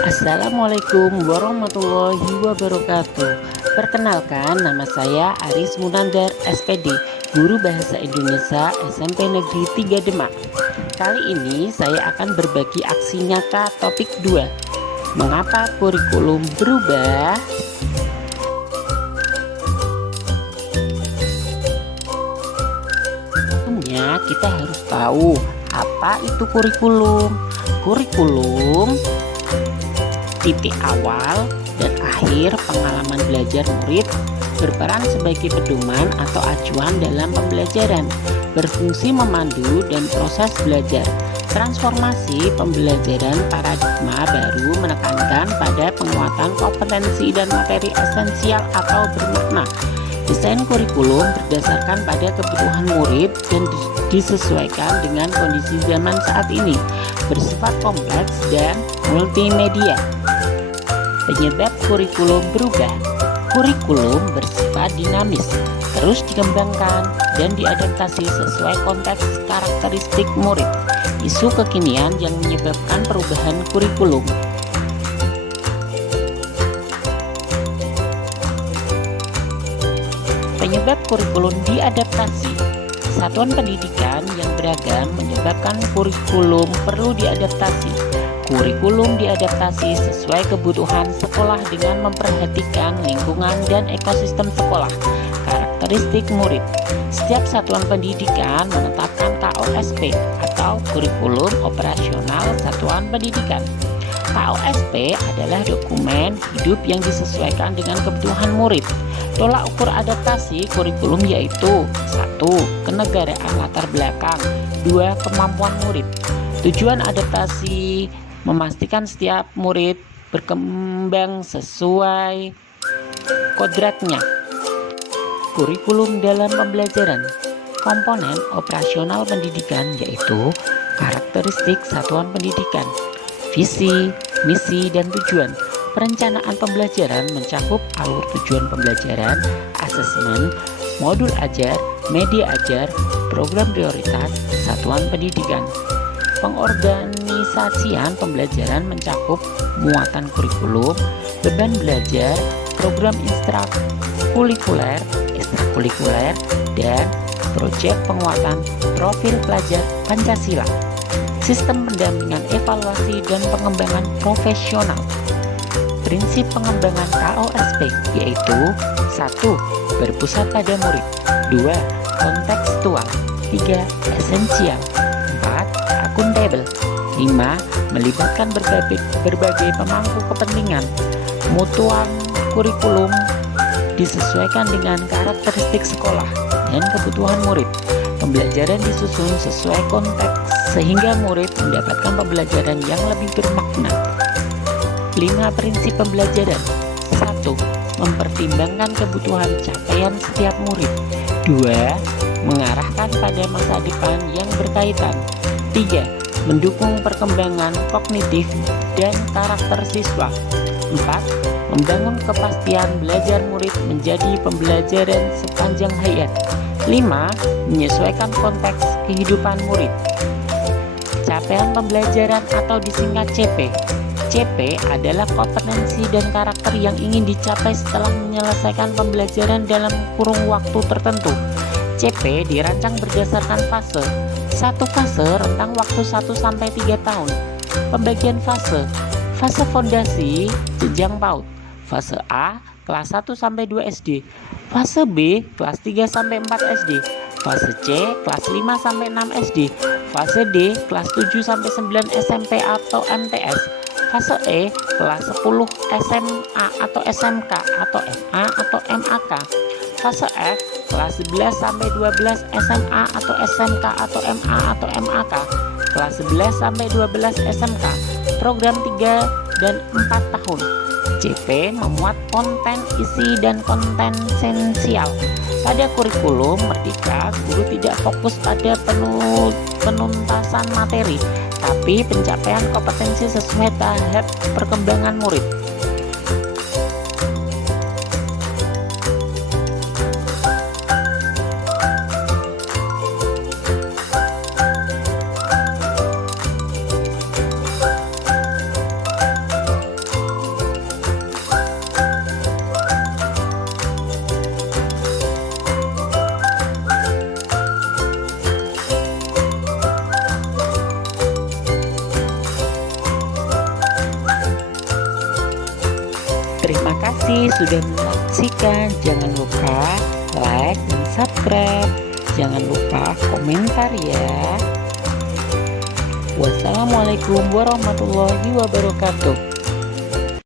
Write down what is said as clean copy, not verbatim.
Assalamualaikum warahmatullahi wabarakatuh. Perkenalkan, nama saya Aris Munandar SPD, Guru Bahasa Indonesia SMP Negeri 3 Demak. Kali ini saya akan berbagi aksi nyata topik 2. Mengapa kurikulum berubah? Sebelumnya kita harus tahu apa itu kurikulum. Kurikulum titik awal dan akhir pengalaman belajar murid, berperan sebagai pedoman atau acuan dalam pembelajaran, berfungsi memandu dan proses belajar. Transformasi pembelajaran paradigma baru menekankan pada penguatan kompetensi dan materi esensial atau bermakna. Desain kurikulum berdasarkan pada kebutuhan murid dan disesuaikan dengan kondisi zaman saat ini, bersifat kompleks dan multimedia. Penyebab kurikulum berubah. Kurikulum bersifat dinamis, terus dikembangkan dan diadaptasi sesuai konteks karakteristik murid. Isu kekinian yang menyebabkan perubahan kurikulum. Penyebab kurikulum diadaptasi. Satuan pendidikan yang beragam menyebabkan kurikulum perlu diadaptasi. Kurikulum diadaptasi sesuai kebutuhan sekolah dengan memperhatikan lingkungan dan ekosistem sekolah, karakteristik murid. Setiap satuan pendidikan menetapkan KOSP atau Kurikulum Operasional Satuan Pendidikan. KOSP adalah dokumen hidup yang disesuaikan dengan kebutuhan murid. Tolak ukur adaptasi kurikulum yaitu 1. Kenegaraan latar belakang, 2. Kemampuan murid. Tujuan adaptasi memastikan setiap murid berkembang sesuai kodratnya. Kurikulum dalam pembelajaran. Komponen operasional pendidikan yaitu karakteristik satuan pendidikan, visi, misi, dan tujuan. Perencanaan pembelajaran mencakup alur tujuan pembelajaran, asesmen, modul ajar, media ajar, program prioritas, satuan pendidikan. Pengorganisasian pembelajaran mencakup muatan kurikulum, beban belajar, program ekstrakurikuler, dan proyek penguatan profil pelajar Pancasila. Sistem pendampingan evaluasi dan pengembangan profesional. Prinsip pengembangan KOSP yaitu 1. Berpusat pada murid, 2. Kontekstual, 3. Esensial, 4. Akuntabel, 5. Melibatkan berbagai pemangku kepentingan. Mutuan kurikulum disesuaikan dengan karakteristik sekolah dan kebutuhan murid. Pembelajaran disusun sesuai konteks sehingga murid mendapatkan pembelajaran yang lebih bermakna. 5 prinsip pembelajaran. 1. Mempertimbangkan kebutuhan capaian setiap murid. 2. Mengarahkan pada masa depan yang berkaitan. 3. Mendukung perkembangan kognitif dan karakter siswa. 4. Membangun kepastian belajar murid menjadi pembelajaran sepanjang hayat. 5. Menyesuaikan konteks kehidupan murid. Capaian pembelajaran atau disingkat CP. CP adalah kompetensi dan karakter yang ingin dicapai setelah menyelesaikan pembelajaran dalam kurun waktu tertentu. CP dirancang berdasarkan fase. Satu fase rentang waktu 1-3 tahun. Pembagian fase. Fase fondasi jenjang PAUD. Fase A kelas 1-2 SD. Fase B kelas 3-4 SD. Fase C kelas 5-6 SD. Fase D kelas 7-9 SMP atau MTS. Fase E kelas 10 SMA atau SMK atau MA atau MAK. Fase F kelas 11-12 SMA atau SMK atau MA atau MAK. Kelas 11-12 SMK. Program 3 dan 4 tahun. CP memuat konten isi dan konten esensial. Pada kurikulum Merdeka, guru tidak fokus pada penuntasan materi, tapi pencapaian kompetensi sesuai tahap perkembangan murid. Terima kasih sudah menyaksikan. Jangan lupa like dan subscribe. Jangan lupa komentar ya. Wassalamualaikum warahmatullahi wabarakatuh.